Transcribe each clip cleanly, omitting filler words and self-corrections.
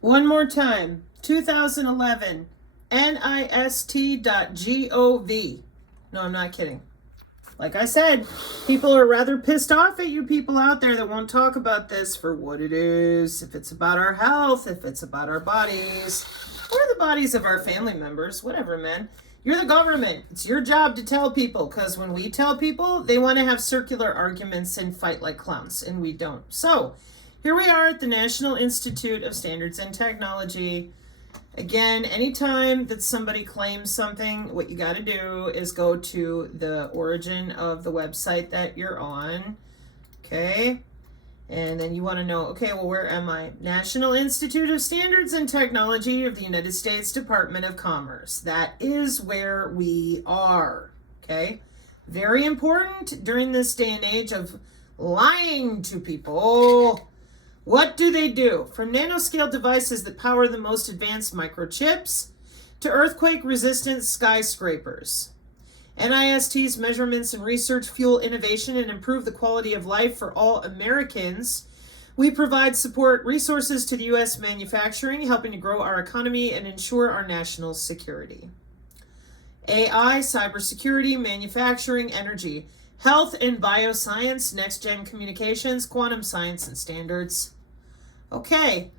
One more time, 2011, NIST.gov. No, I'm not kidding. Like I said, people are rather pissed off at you people out there that won't talk about this for what it is. If it's about our health, if it's about our bodies, or the bodies of our family members, whatever, man. You're the government. It's your job to tell people, because when we tell people, they want to have circular arguments and fight like clowns, and we don't. So, here we are at the National Institute of Standards and Technology. Again, anytime that somebody claims something, what you got to do is go to the origin of the website that you're on. Okay. And then you want to know, okay, well, where am I? National Institute of Standards and Technology of the United States Department of Commerce. That is where we are. Okay. Very important during this day and age of lying to people. What do they do? From nanoscale devices that power the most advanced microchips to earthquake-resistant skyscrapers. NIST's measurements and research fuel innovation and improve the quality of life for all Americans. We provide support resources to the U.S. manufacturing, helping to grow our economy and ensure our national security. AI, cybersecurity, manufacturing, energy, health and bioscience, next-gen communications, quantum science and standards. Okay,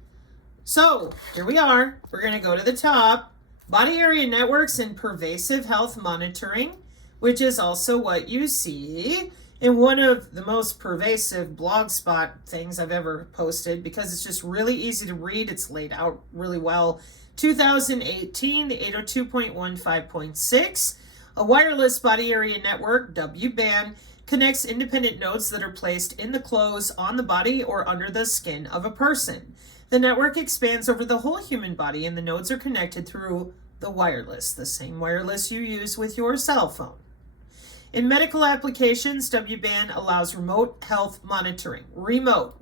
so here we are. We're going to go to the top. Body area networks and pervasive health monitoring, which is also what you see in one of the most pervasive blog spot things I've ever posted, because it's just really easy to read. It's laid out really well. 2018, the 802.15.6, a wireless body area network, W-band, connects independent nodes that are placed in the clothes, on the body, or under the skin of a person. The network expands over the whole human body, and the nodes are connected through the wireless, the same wireless you use with your cell phone. In medical applications, W-band allows remote health monitoring. Remote.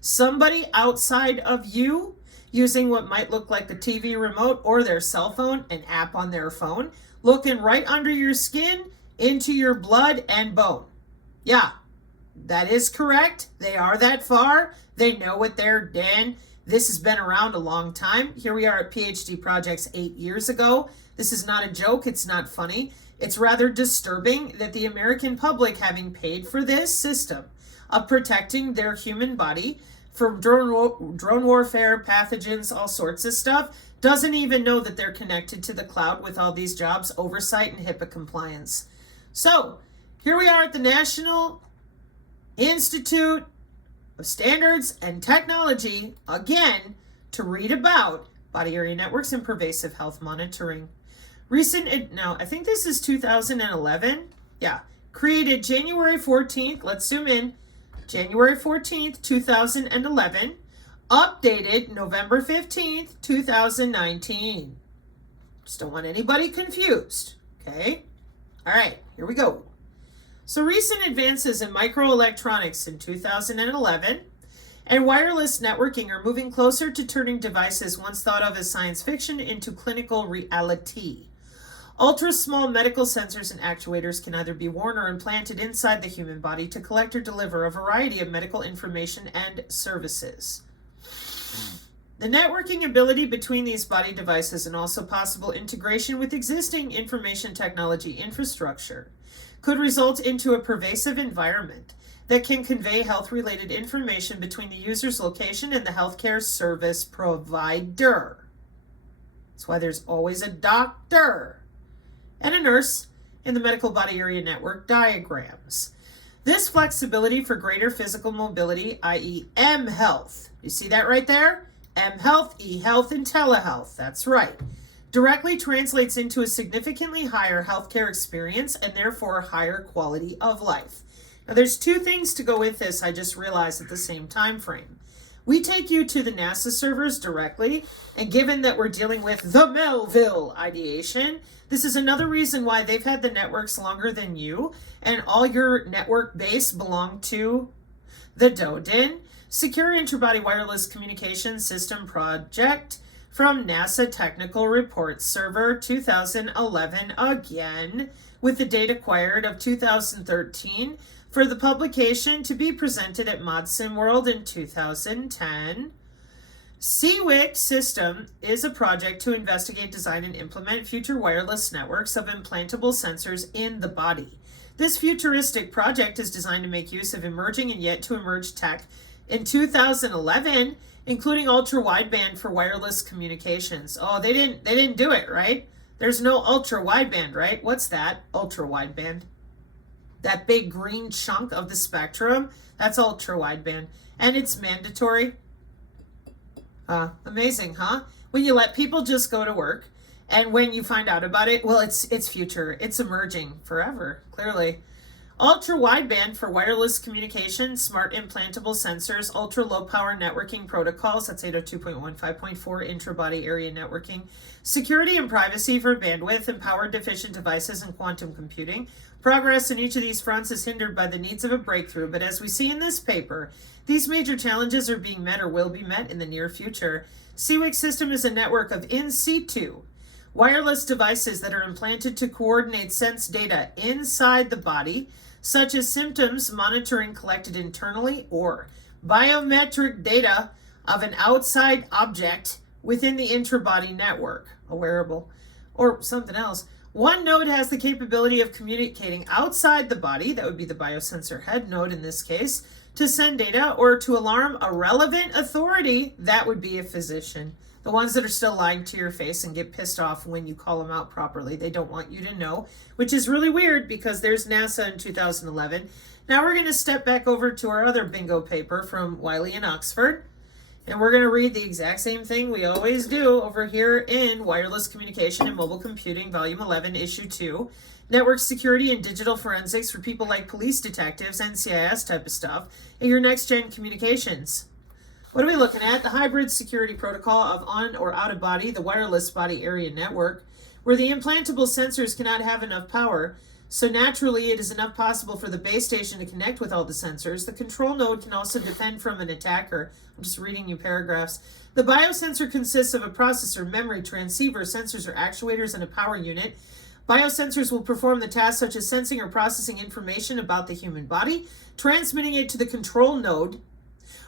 Somebody outside of you using what might look like the TV remote or their cell phone, an app on their phone, looking right under your skin, into your blood and bone. Yeah, that is correct. They are that far. They know what they're doing. This has been around a long time. Here we are at PhD projects 8 years ago. This is not a joke. It's not funny. It's rather disturbing that the American public, having paid for this system of protecting their human body from drone warfare, pathogens, all sorts of stuff, doesn't even know that they're connected to the cloud with all these jobs, oversight, and HIPAA compliance. So, here we are at the National Institute of Standards and Technology, again, to read about body area networks and pervasive health monitoring. Now, I think this is 2011. Yeah, created January 14th, let's zoom in, January 14th, 2011, updated November 15th, 2019. Just don't want anybody confused, okay? All right, here we go. So recent advances in microelectronics in 2011 and wireless networking are moving closer to turning devices once thought of as science fiction into clinical reality. Ultra-small medical sensors and actuators can either be worn or implanted inside the human body to collect or deliver a variety of medical information and services. The networking ability between these body devices and also possible integration with existing information technology infrastructure could result into a pervasive environment that can convey health-related information between the user's location and the healthcare service provider. That's why there's always a doctor and a nurse in the medical body area network diagrams. This flexibility for greater physical mobility, i.e. mHealth, you see that right there? mHealth, eHealth, and telehealth, that's right, directly translates into a significantly higher healthcare experience and therefore higher quality of life. Now there's two things to go with this I just realized at the same time frame. We take you to the NASA servers directly, and given that we're dealing with the Melville ideation, this is another reason why they've had the networks longer than you, and all your network base belong to the DoDIN, Secure Interbody Wireless Communication System Project, from NASA Technical Report Server 2011, again, with the date acquired of 2013, for the publication to be presented at ModSim World in 2010. CWIC system is a project to investigate, design, and implement future wireless networks of implantable sensors in the body. This futuristic project is designed to make use of emerging and yet to emerge tech in 2011, including ultra-wideband for wireless communications. Oh, they didn't do it, right? There's no ultra-wideband, right? What's that? Ultra-wideband. That big green chunk of the spectrum, that's ultra-wideband. And it's mandatory. Amazing, huh? When you let people just go to work, and when you find out about it, well, it's future. It's emerging forever, clearly. Ultra wideband for wireless communication, smart implantable sensors, ultra low power networking protocols, that's 802.15.4 intra-body area networking, security and privacy for bandwidth and power deficient devices and quantum computing. Progress in each of these fronts is hindered by the needs of a breakthrough, but as we see in this paper, these major challenges are being met or will be met in the near future. CWIC system is a network of in situ wireless devices that are implanted to coordinate sense data inside the body, such as symptoms monitoring collected internally or biometric data of an outside object within the intra-body network, a wearable, or something else. One node has the capability of communicating outside the body, that would be the biosensor head node in this case, to send data or to alarm a relevant authority, that would be a physician. The ones that are still lying to your face and get pissed off when you call them out properly. They don't want you to know, which is really weird because there's NASA in 2011. Now we're going to step back over to our other bingo paper from Wiley and Oxford. And we're going to read the exact same thing we always do over here in Wireless Communication and Mobile Computing, Volume 11, Issue 2. Network Security and Digital Forensics for people like police detectives, NCIS type of stuff, and your next-gen communications. What are we looking at? The hybrid security protocol of on or out of body, the wireless body area network, where the implantable sensors cannot have enough power. So naturally, it is enough possible for the base station to connect with all the sensors. The control node can also defend from an attacker. I'm just reading you paragraphs. The biosensor consists of a processor, memory, transceiver, sensors or actuators, and a power unit. Biosensors will perform the tasks such as sensing or processing information about the human body, transmitting it to the control node,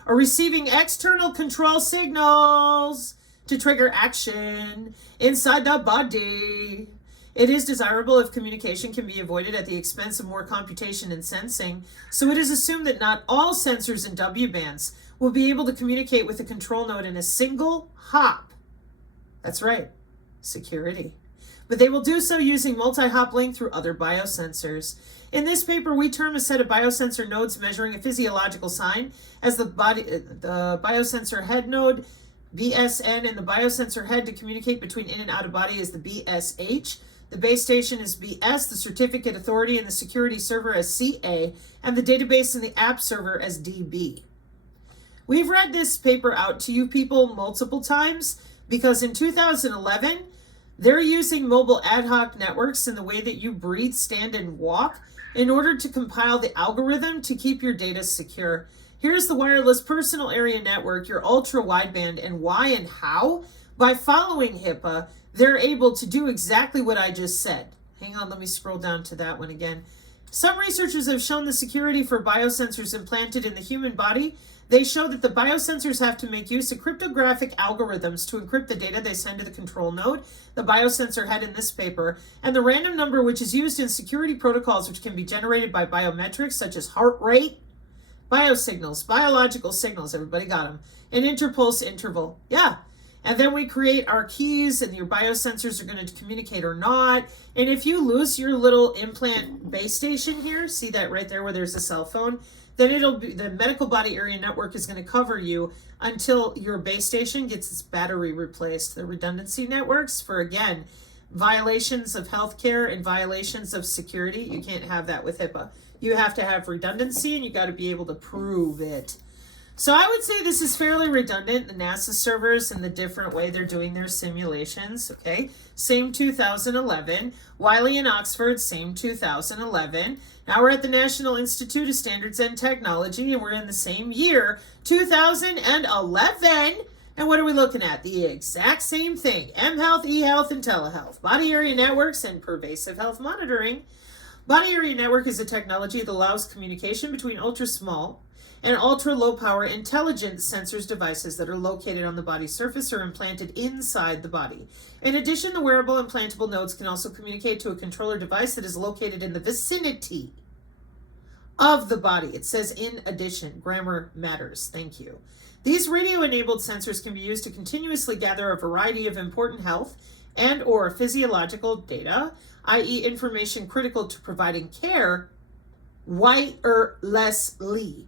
or receiving external control signals to trigger action inside the body. It is desirable if communication can be avoided at the expense of more computation and sensing, so it is assumed that not all sensors in W bands will be able to communicate with the control node in a single hop. That's right, security. But they will do so using multi-hop link through other biosensors. In this paper, we term a set of biosensor nodes measuring a physiological sign as the biosensor head node, BSN, and the biosensor head to communicate between in and out of body is the BSH. The base station is BS, the certificate authority and the security server as CA, and the database and the app server as DB. We've read this paper out to you people multiple times because in 2011, they're using mobile ad hoc networks in the way that you breathe, stand, and walk in order to compile the algorithm to keep your data secure. Here's the wireless personal area network, your ultra wideband, and why and how. By following HIPAA, they're able to do exactly what I just said. Hang on, let me scroll down to that one again. Some researchers have shown the security for biosensors implanted in the human body. They show that the biosensors have to make use of cryptographic algorithms to encrypt the data they send to the control node, the biosensor head in this paper, and the random number which is used in security protocols which can be generated by biometrics such as heart rate, biosignals, biological signals, everybody got them, and interpulse interval. Yeah. And then we create our keys and your biosensors are going to communicate or not. And if you lose your little implant base station here, see that right there where there's a cell phone, then it'll be the medical body area network is going to cover you until your base station gets its battery replaced. The redundancy networks for, again, violations of healthcare and violations of security. You can't have that with HIPAA. You have to have redundancy and you got to be able to prove it. So I would say this is fairly redundant, the NASA servers and the different way they're doing their simulations, okay? Same 2011. Wiley and Oxford, same 2011. Now we're at the National Institute of Standards and Technology, and we're in the same year, 2011. And what are we looking at? The exact same thing. mHealth, eHealth, and telehealth. Body area networks and pervasive health monitoring. Body area network is a technology that allows communication between ultra-small and ultra-low power intelligent sensors devices that are located on the body's surface or implanted inside the body. In addition, the wearable implantable nodes can also communicate to a controller device that is located in the vicinity of the body. It says in addition. Grammar matters. Thank you. These radio-enabled sensors can be used to continuously gather a variety of important health and or physiological data, i.e. information critical to providing care wirelessly.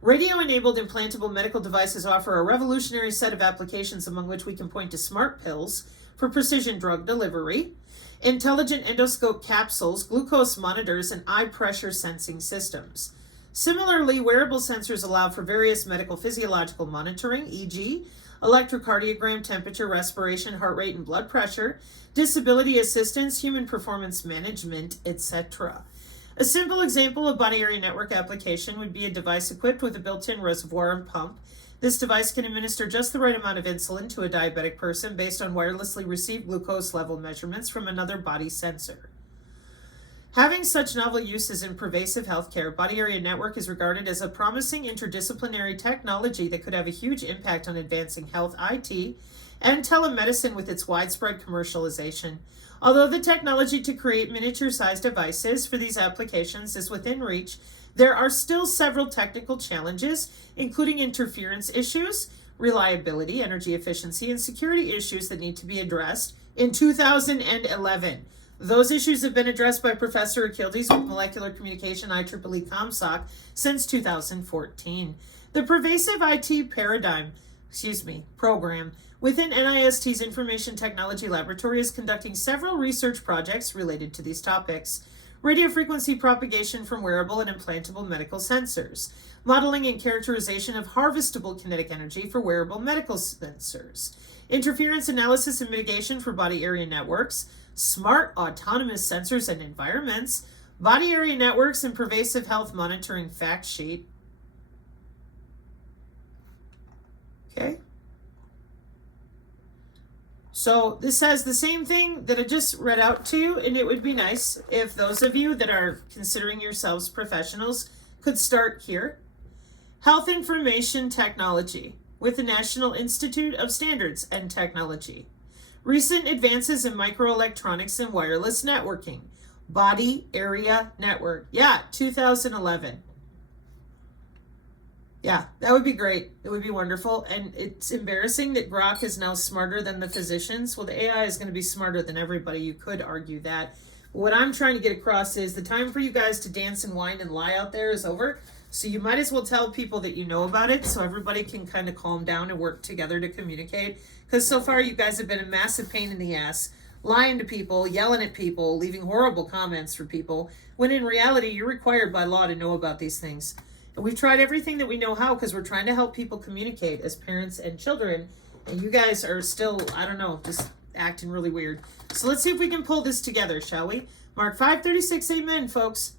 Radio-enabled implantable medical devices offer a revolutionary set of applications, among which we can point to smart pills for precision drug delivery, intelligent endoscope capsules, glucose monitors, and eye pressure sensing systems. Similarly, wearable sensors allow for various medical physiological monitoring, e.g., electrocardiogram, temperature, respiration, heart rate, and blood pressure, disability assistance, human performance management, etc. A simple example of body area network application would be a device equipped with a built-in reservoir and pump. This device can administer just the right amount of insulin to a diabetic person based on wirelessly received glucose level measurements from another body sensor. Having such novel uses in pervasive healthcare, body area network is regarded as a promising interdisciplinary technology that could have a huge impact on advancing health IT and telemedicine with its widespread commercialization. Although the technology to create miniature-sized devices for these applications is within reach, there are still several technical challenges, including interference issues, reliability, energy efficiency, and security issues that need to be addressed in 2011. Those issues have been addressed by Professor Achildes with Molecular Communication IEEE ComSoc since 2014. The Pervasive IT program within NIST's Information Technology Laboratory is conducting several research projects related to these topics. Radio frequency propagation from wearable and implantable medical sensors, modeling and characterization of harvestable kinetic energy for wearable medical sensors, interference analysis and mitigation for body area networks, smart autonomous sensors and environments, body area networks and pervasive health monitoring fact sheet. Okay. So this says the same thing that I just read out to you, and it would be nice if those of you that are considering yourselves professionals could start here. Health Information Technology with the National Institute of Standards and Technology. Recent advances in microelectronics and wireless networking. Body Area Network. Yeah, 2011. Yeah, that would be great. It would be wonderful. And it's embarrassing that Grok is now smarter than the physicians. Well, the AI is going to be smarter than everybody. You could argue that. What I'm trying to get across is the time for you guys to dance and whine and lie out there is over. So you might as well tell people that you know about it so everybody can kind of calm down and work together to communicate. Because so far you guys have been a massive pain in the ass, lying to people, yelling at people, leaving horrible comments for people, when in reality you're required by law to know about these things. And we've tried everything that we know how because we're trying to help people communicate as parents and children. And you guys are still, I don't know, just acting really weird. So let's see if we can pull this together, shall we? Mark 5:36, amen, folks.